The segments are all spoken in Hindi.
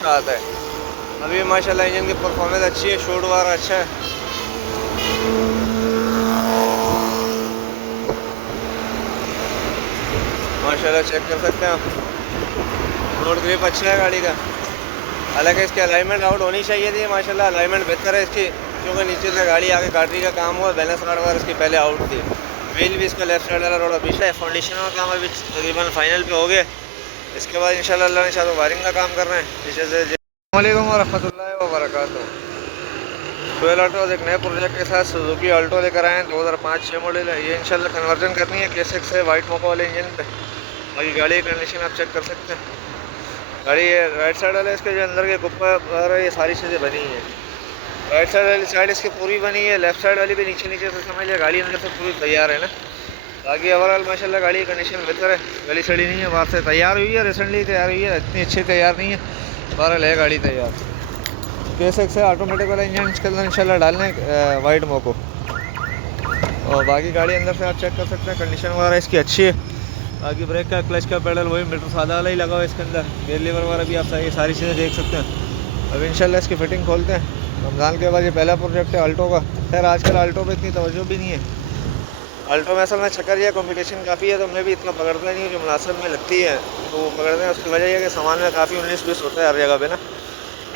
आता है। अभी माशाल्लाह इंजन की परफॉर्मेंस अच्छी है, शोर वगैरह अच्छा है। माशाल्लाह चेक कर सकते हैं आप, रोड ग्रिप अच्छा है गाड़ी का। हालांकि इसकी अलाइनमेंट आउट होनी चाहिए थी, माशाल्लाह अलाइनमेंट बेहतर है इसकी, क्योंकि नीचे से गाड़ी आगे काटने का काम हुआ, बैलेंस कार्ड वगैरह इसकी पहले आउट थी। व्हील भी इसका लेफ्ट साइड वाला रोड पीछे है। फाउंडेशन का काम अभी तकरीबन फाइनल पे हो गया। इसके बाद इंशाल्लाह अल्लाह ने चाहा तो वायरिंग का काम कर रहे हैं पीछे से। अस्सलामुअलैकुम वरहमतुल्लाहि वबरकातुहू। टोयोटा ऑल्टो एक नए प्रोजेक्ट के साथ सुजुकी ऑल्टो लेकर आए हैं। 2005-6 मॉडल है ये। इंशाल्लाह कन्वर्जन करनी है K6 से वाइट मोको वाले इंजन पे। बाकी गाड़ी की कंडीशन आप चेक कर सकते हैं। गाड़ी ये राइट साइड वाले इसके जो अंदर के कुप्पा वगैरह ये सारी चीज़ें बनी हैं। राइट साइड वाली साइड इसकी पूरी बनी है, लेफ्ट साइड वाली भी नीचे नीचे से समझ लिया गाड़ी अंदर से पूरी तैयार है ना। बाकी ओवरऑल माशाल्लाह गाड़ी की कंडीशन बेहतर है, गली सड़ी नहीं है, बाहर से तैयार हुई है, रिसेंटली तैयार हुई है, इतनी अच्छी तैयार नहीं है, बहरहाल है गाड़ी तैयार। K6 है ऑटोमेटिक वाला इंजन इसके अंदर इंशाल्लाह डालना है वाइट मोको। और बाकी गाड़ी अंदर से आप चेक कर सकते हैं, कंडीशन वगैरह इसकी अच्छी है। बाकी ब्रेक का क्लच का पेडल वही मीटर सादा वाला ही लगा हुआ है इसके अंदर। गेयर लीवर वगैरह भी आप ये सारी चीज़ें देख सकते हैं। अब इंशाल्लाह इसकी फ़िटिंग खोलते हैं। रमज़ान के बाद ये पहला प्रोजेक्ट है अल्टो का। खैर आजकल अल्टो पे इतनी तवज्जो भी नहीं है। अल्टो में असल में चक्कर ये कंपटीशन काफ़ी है, तो मैं भी इतना पकड़ता नहीं हूँ, जो मुनासिब में लगती है तो वो पकड़ते हैं। उसकी वजह यह है कि सामान में काफ़ी 19-20 होता है हर जगह पे ना,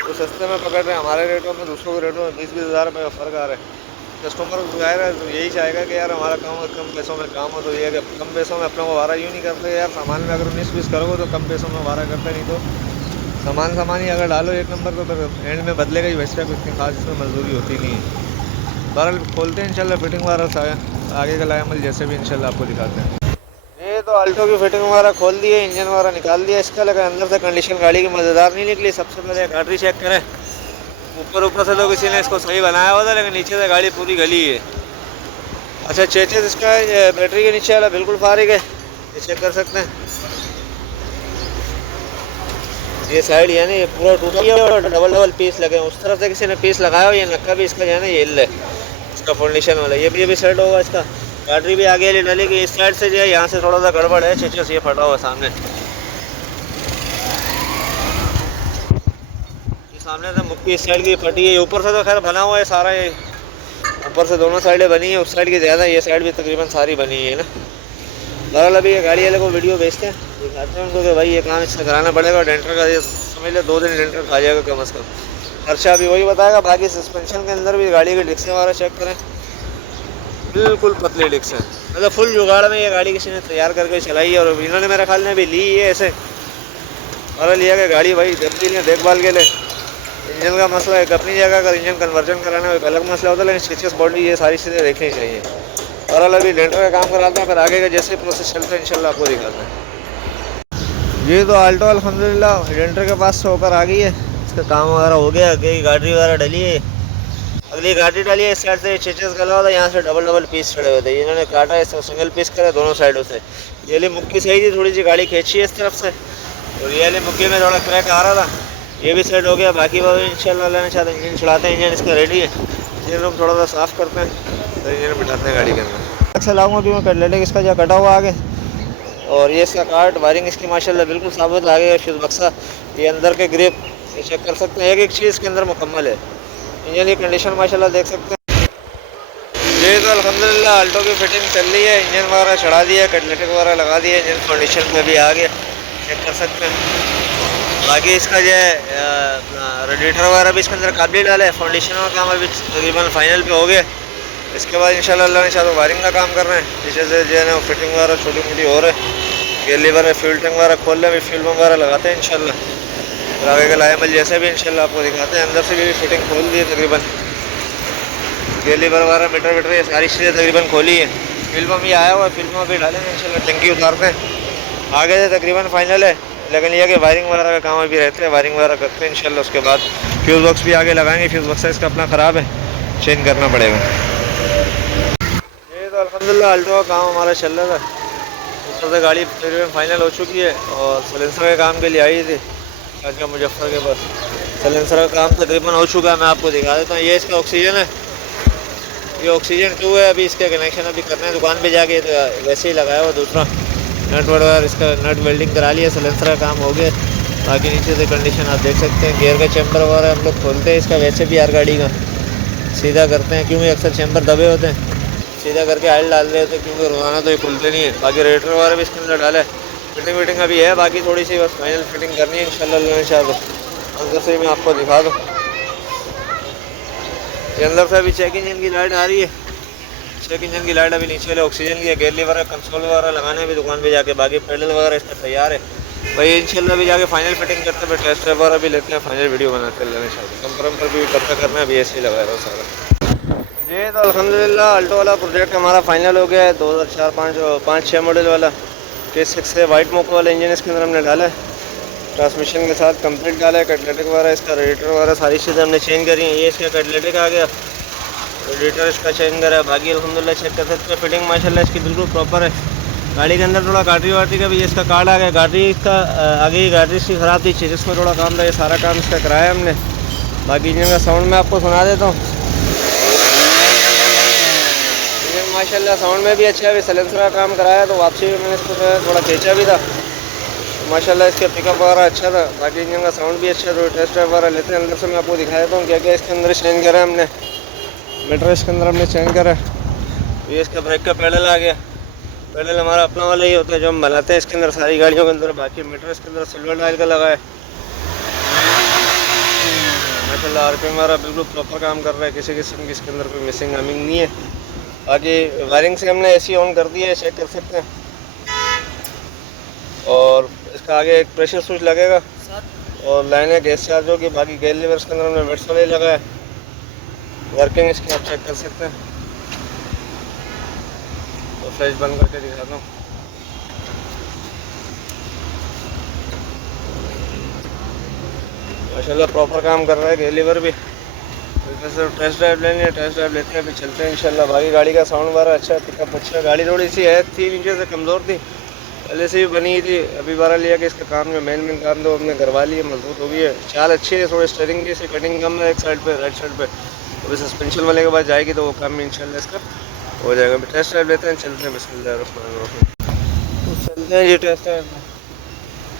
तो सस्ते में पकड़ रहे हैं। हमारे रेटों में दूसरों के रेटों में 20-20 हज़ार रुपये का फ़र्क आ रहा है। कस्टमर जाहिर है तो यही चाहेगा कि यार हमारा काम कम पैसों में काम हो, तो ये है कि कम पैसों में अपना को वारा यूँ नहीं करते यार। सामान में अगर 19-20 करोगे तो कम पैसों में वारा करते, नहीं तो सामान ही अगर डालो एक नंबर तो फिर एंड में बदलेगा ही। वैसे कुछ इतनी खास इसमें मजदूरी होती नहीं है। बहरहाल खोलते हैं इंशाल्लाह फिटिंग वगैरह आगे का लायामल जैसे भी इंशाल्लाह आपको दिखाते हैं। ये तो अल्टो की फिटिंग वगैरह खोल दी है, इंजन वगैरह निकाल दिया इसका, लेकिन अंदर से कंडीशन गाड़ी की मज़ेदार नहीं निकली। सबसे पहले गाड़ी चेक करें। ऊपर से तो किसी ने इसको सही बनाया हुआ था, लेकिन नीचे से गाड़ी पूरी गली है। अच्छा चेचिस इसका बैटरी के नीचे वाला बिल्कुल फारिग है, ये चेक कर सकते हैं। ये साइड यानी ये पूरा टूटा है और डबल पीस लगे हैं। उस तरफ से किसी ने पीस लगाया हो, ये नक्का भी इसका जो है ना ये हिल है इसका फाउंडेशन वाला। ये भी सेट होगा इसका। बैटरी भी आगे डालेगी इस साइड से जो है, यहाँ से थोड़ा सा गड़बड़ है। चेचिस ये फटा हुआ सामने, सामने से मुक्की इस साइड की फटी है। ऊपर से तो खैर बना हुआ है सारा, ये ऊपर से दोनों साइडें बनी है, उस साइड की ज़्यादा, ये साइड भी तकरीबन सारी बनी है ना। बहरहाल अभी ये गाड़ी वाले को वीडियो भेजते हैं, दिखाते हैं उनको कि भाई ये काम इससे कराना पड़ेगा। डेंटर का ये समझ लो 2 दिन डेंटर खा जाएगा कम अज़ कम। खर्चा अभी वही बताएगा। बाकी सस्पेंशन के अंदर भी गाड़ी की डिस्कें वगैरह चेक करें, बिल्कुल पतली डिस्क है। मतलब फुल जुगाड़ में ये गाड़ी किसी ने तैयार करके चलाई है, और इन्होंने मेरे ख्याल में भी ली है ऐसे। और लिया कि गाड़ी भाई जब भी देखभाल के लिए। इंजन का मसला एक अपनी जगह, अगर इंजन कन्वर्जन कराना एक अलग मसला होता है, लेकिन स्विचेस बॉडी ये सारी चीज़ें देखनी चाहिए। और अभी डेंटर का काम कराते हैं, फिर आगे का जैसे प्रोसेस चलता है इंशाल्लाह आपको दिखाते हैं। ये तो अल्टो अल्हम्दुलिल्लाह डेंटर के पास से होकर आ गई है, इसका काम वगैरह हो गया। अगली गाड़ी वगैरह डली है, अगली गाड़ी डाली है। इस साइड से चेचेस गला होता है, यहाँ से डबल पीस चढ़े हुए थे, इन्होंने काटा है, सिंगल पीस करे दोनों साइडों से। ये वाली मुक्की सही थी, थोड़ी सी गाड़ी खींची है इस तरफ से, और ये वाली मुक्की में थोड़ा क्रैक आ रहा था, ये भी सेट हो गया। बाकी वो इंशाल्लाह अल्लाह ने चाहता इंजन चढ़ाते हैं, इंजन इसका रेडी है। इंजन रूम थोड़ा सा साफ़ करते हैं, तो इंजन बिठाते हैं गाड़ी के अंदर। अच्छा लाऊंगा भी मैं कर लेटे इसका जो कटा हुआ आगे, और ये इसका कार्ड वायरिंग इसकी माशाल्लाह बिल्कुल साबित आ गया। फ्यूज़ बक्सा, ये अंदर के ग्रिप ये चेक कर सकते हैं, एक चीज़ इसके अंदर मुकम्मल है। इंजन की कंडीशन माशाल्लाह देख सकते हैं। ये तो अल्हम्दुलिल्लाह अल्टो की फिटिंग चल रही है, इंजन वगैरह चढ़ा दिया, कटलेटिक वगैरह लगा दिया, इंजन कंडीशन में भी आ गया, चेक कर सकते हैं। बाकी इसका जो है रेडिएटर वगैरह भी इसके अंदर काबिल डाला है। फाउंडेशन का काम अभी तकरीबन फाइनल पे हो गया। इसके बाद इंशाल्लाह अल्लाह ने चाहा तो वायरिंग का काम कर रहे हैं। पीछे से जो है ना फिटिंग वगैरह छोटी मोटी हो रही है। गेयर लीवर में फ्यूल टैंक वगैरह खोल रहे हैं, फ्यूल वगैरह लगाते हैं इंशाल्लाह। फिर आगे का लायामल जैसे भी इंशाल्लाह आपको दिखाते हैं। अंदर से भी फिटिंग खोल दी है तकरीबन, गेयर लीवर वगैरह मीटर ये सारी चीज़ें तकरीबन खोली है। फ्यूल पम्प भी आया हुआ है, फ्यूल पम्प भी डालेंगे इंशाल्लाह, टंकी उतारते हैं। आगे से तकरीबन फाइनल है, लेकिन यह कि वायरिंग वगैरह का काम अभी रहते हैं, वायरिंग वगैरह करते हैं इंशाल्लाह। उसके बाद फ्यूज़ बॉक्स भी आगे लगाएंगे। फ्यूज़ बॉक्स इसका अपना ख़राब है, चेंज करना पड़ेगा। ये तो अल्हम्दुलिल्लाह अल्टो का काम हमारा चल रहा था। ऊपर से गाड़ी तकरीबन फाइनल हो चुकी है, और सलेंसर के काम के लिए आई थी क्या मुजफ्फर के पास। सलेंसर का काम तकरीबन हो चुका है, मैं आपको दिखा देता हूँ। ये इसका ऑक्सीजन है, ये ऑक्सीजन 2 है। अभी इसका कनेक्शन अभी करना है दुकान पे जाके, तो वैसे ही लगाया हुआ दूसरा नट वगैरह, इसका नट वेल्डिंग करा लिया, सलेंसर का काम हो गया। बाकी नीचे से कंडीशन आप देख सकते हैं। गियर का चैम्बर वगैरह हम लोग खोलते हैं इसका वैसे भी यार गाड़ी का सीधा करते हैं, क्योंकि अक्सर चैम्बर दबे होते हैं, सीधा करके ऑयल डाल रहे होते हैं क्योंकि रोजाना तो ये खुलते नहीं है। बाकी रेडिएटर वगैरह भी इसके अंदर डाला है। फिटिंग विटिंग अभी है, बाकी थोड़ी सी बस फाइनल फिटिंग करनी है इंशाल्लाह। अंदर से मैं आपको दिखा दूँ, ये अंदर से अभी चेक इंजन की लाइट आ रही है। चेक इंजन की लाइट अभी नीचे वाले ऑक्सीजन की है। गेयर लीवर कंसोल वगैरह लगाने भी दुकान पे जाके, बाकी पेडल वगैरह इसका तैयार है भाई। इंशाल्लाह भी जाके फाइनल फिटिंग करते हैं, टेस्ट ड्राइव वगैरह भी लेते हैं, फाइनल वीडियो बनाते हैं इंशाल्लाह। कंफर्म पर भी पता करना है, अभी ऐसे ही लगा रहा हूँ सारा जी। तो अल्हम्दुलिल्लाह अल्टो वाला प्रोजेक्ट हमारा फाइनल हो गया है। 2004-5-6 मॉडल वाला K6 है, वाइट मोको वाला इंजन इसके अंदर हमने डाला है, ट्रांसमिशन के साथ कंप्लीट डाला है। कैटलेटिक वगैरह इसका रेडिएटर वगैरह सारी चीज़ें हमने चेंज करी हैं। ये इसका कैटलेटिक आ गया, रेडिएटर इसका चेंज करा है। बाकी अल्हम्दुलिल्लाह चेक कर सकते हैं, फिटिंग माशाल्लाह इसकी बिल्कुल प्रॉपर है। गाड़ी के अंदर थोड़ा गाड़ी वाटरी का भी इसका कार्ड आ गया। गाड़ी का आगे ही गाड़ी इसकी ख़राब थी, चेसिस में थोड़ा काम था, ये सारा काम इसका कराया हमने। बाकी इंजन का साउंड मैं आपको सुना देता हूँ। इंजन माशाल्लाह साउंड में भी अच्छा है। सलेंसर का काम कराया तो वापसी में मैंने इसको थोड़ा खींचा भी था, माशाल्लाह इसके पिकअप वगैरह अच्छा था। बाकी इंजन का साउंड भी अच्छा है। तो टेस्ट ड्राइव वगैरह लेते हैं, अंदर से मैं आपको दिखा देता हूँ क्या क्या इसके अंदर चेंज करा है हमने। मीटर इसके अंदर हमने चेंज करा है। ये इसका ब्रेक का पेडल आ गया। पेडल हमारा अपना वाला ही होता है जो हम बनाते हैं इसके अंदर सारी गाड़ियों के अंदर। बाकी मीटर इसके अंदर सिल्वर डायल का लगा है माशाल्लाह। आरपीएम हमारा बिल्कुल प्रॉपर काम कर रहा है, किसी किस्म की इसके अंदर कोई मिसिंग हमिंग नहीं है। बाकी वायरिंग से हमने एसी ऑन कर दिया है, चेक कर सकते हैं। और इसका आगे एक प्रेशर स्विच लगेगा और लाइन है गैस चार्ज होगी। बाकी गेयर लीवर इसके अंदर हमने वेट्स वाले लगा है। वर्किंग इसकी आप चेक कर सकते हैं। तो फ्लैश बंद करके दिखाता हूँ। माशाल्लाह प्रॉपर काम कर रहा है गेयर लीवर भी। टेस्ट ड्राइव लेनी है, टेस्ट ड्राइव लेते हैं, अभी चलते हैं इंशाल्लाह। बाकी गाड़ी का साउंड वगैरह अच्छा है, पिकअप अच्छा है। गाड़ी थोड़ी सी है 3 इंच से कमज़ोर थी, पहले से ही बनी थी। अभी बारह लिया कि इसका काम जो मेन काम तो हमने करवा लिया, मजबूत हो गई है। चाल अच्छी है, थोड़ी स्टीयरिंग की इसकी कटिंग कम है एक साइड पे, राइट साइड पे। अभी सस्पेंशन वाले के बाद जाएगी तो वो काम इंशाल्लाह इसका हो जाएगा। अभी टेस्ट ड्राइव लेते हैं, चलते हैं बिस्मिल्लाह। तो चलते हैं जी टेस्ट ड्राइव।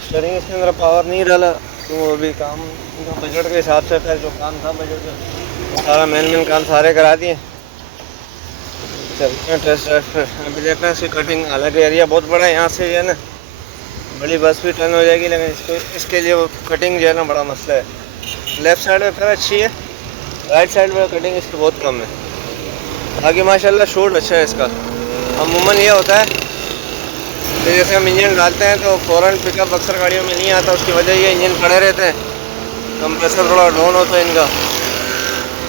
स्टीयरिंग इसके अंदर पावर नहीं डाला तो वो अभी काम बजट के हिसाब से फिर जो काम था बजट का सारा मेन काम सारे करा दिए। चलते हैं टेस्ट ड्राइव पर। अभी देखना इसकी कटिंग, हालांकि एरिया बहुत बड़ा है, यहाँ से जो है ना बड़ी बस भी टर्न हो जाएगी, लेकिन इसके लिए वो कटिंग जो है ना बड़ा मसला है। लेफ़्ट साइड में फिर अच्छी है, राइट साइड में कटिंग इसकी बहुत कम है। बाकी माशाल्लाह शूट अच्छा है इसका। अमूमन ये होता है कि जैसे हम इंजन डालते हैं तो फ़ौरन पिकअप अक्सर गाड़ियों में नहीं आता, उसकी वजह ये इंजन खड़े रहते हैं, कंप्रेसर थोड़ा डाउन होता है इनका।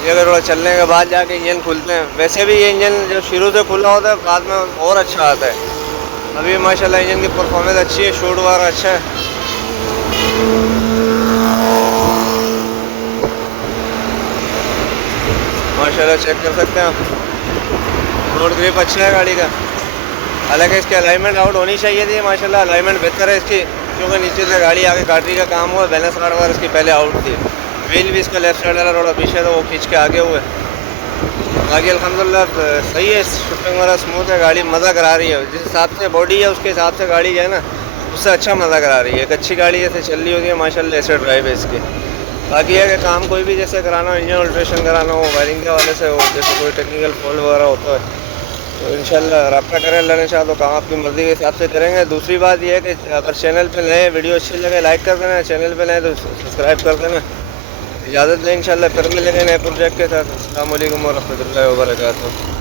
ये अगर थोड़ा चलने के बाद जाके इंजन खुलते हैं। वैसे भी ये इंजन जब शुरू से खुला होता है बाद में और अच्छा आता है। अभी माशाल्लाह इंजन की परफॉर्मेंस अच्छी है, शूट वगैरह अच्छा है। माशाल्लाह चेक कर सकते हैं आप, रोड ग्रिप अच्छा है गाड़ी का। हालांकि इसकी अलाइनमेंट आउट होनी चाहिए थी, माशाल्लाह अलाइनमेंट बेहतर है इसकी, क्योंकि नीचे से गाड़ी आगे गाड़ी का काम हुआ। बैलेंस कार वगैरह इसकी पहले आउट थी। व्हील भी इसका लेफ्ट साइड वाला थोड़ा पीछे तो वो खींच के आगे हुए। बाकी अल्हम्दुलिल्लाह सही है, शिफ्टिंग वगैरह स्मूथ है, गाड़ी मज़ा करा रही है। जिस हिसाब से बॉडी है उसके हिसाब से गाड़ी जो है ना उससे अच्छा मज़ा करा रही है। एक अच्छी गाड़ी जैसे चल रही होती है माशाल्लाह, ऐसे ड्राइव है इसकी। बाकी है कि काम कोई भी जैसे कराना हो, इंजन अल्ट्रेशन कराना हो, वायरिंग के वाले से हो, जैसे कोई टेक्निकल फॉल्ट वगैरह होता है तो इंशाल्लाह रब्ता करें, अल्लाह ने चाहा तो काम आपकी मर्ज़ी के हिसाब से करेंगे। दूसरी बात यह है कि अगर चैनल पे नए, वीडियो अच्छी लगे लाइक कर देना, चैनल पे नए तो सब्सक्राइब कर देना। इजाज़त लें, इंशाल्लाह फिर मिलेंगे नए प्रोजेक्ट के साथ। अस्सलाम वालेकुम व रहमतुल्लाहि व बरकातुहू।